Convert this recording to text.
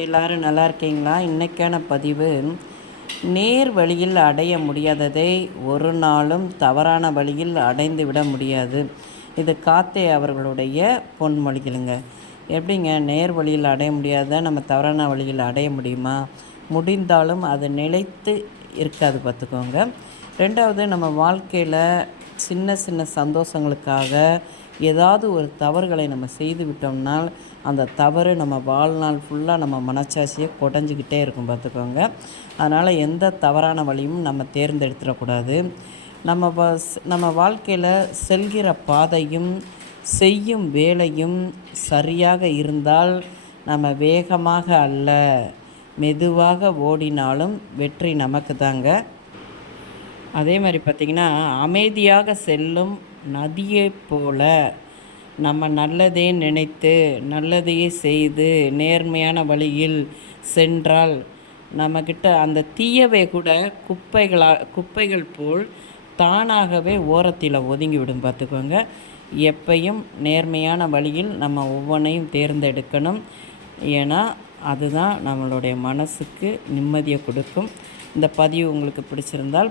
எல்லாரும் நல்லா இருக்கீங்களா? இன்றைக்கான பதிவு, நேர் வழியில் அடைய முடியாததை ஒரு நாளும் தவறான வழியில் அடைந்து விட முடியாது. இது காத்தே அவர்களுடைய பொன்மொழிகளுங்க. எப்படிங்க நேர் வழியில் அடைய முடியாத நம்ம தவறான வழியில் அடைய முடியுமா? முடிந்தாலும் அது நிலைத்து இருக்காது, பார்த்துக்கோங்க. ரெண்டாவது, நம்ம வாழ்க்கையில் சின்ன சின்ன சந்தோஷங்களுக்காக ஏதாவது ஒரு தவறுகளை நம்ம செய்து விட்டோம்னால் அந்த தவறு நம்ம வாழ்நாள் ஃபுல்லாக நம்ம மனச்சாட்சியை குடஞ்சிக்கிட்டே இருக்கும், பார்த்துக்கோங்க. அதனால் எந்த தவறான வழியும் நம்ம தேர்ந்தெடுத்துடக்கூடாது. நம்ம வாழ்க்கையில் செல்கிற பாதையும் செய்யும் வேலையும் சரியாக இருந்தால் நம்ம வேகமாக அல்ல, மெதுவாக ஓடினாலும் வெற்றி நமக்கு தாங்க. அதே மாதிரி பார்த்திங்கன்னா, அமைதியாக செல்லும் நதியைப் போல நம்ம நல்லதே நினைத்து நல்லதையே செய்து நேர்மையான வழியில் சென்றால் நம்மக்கிட்ட அந்த தீயவை கூட குப்பைகள் போல் தானாகவே ஓரத்தில் ஒதுங்கிவிடும், பார்த்துக்கோங்க. எப்பையும் நேர்மையான வழியில் நம்ம ஒவ்வொன்றையும் தேர்ந்தெடுக்கணும். ஏன்னா அதுதான் நம்மளுடைய மனசுக்கு நிம்மதியை கொடுக்கும். இந்த பதிவு உங்களுக்கு பிடிச்சிருந்தால்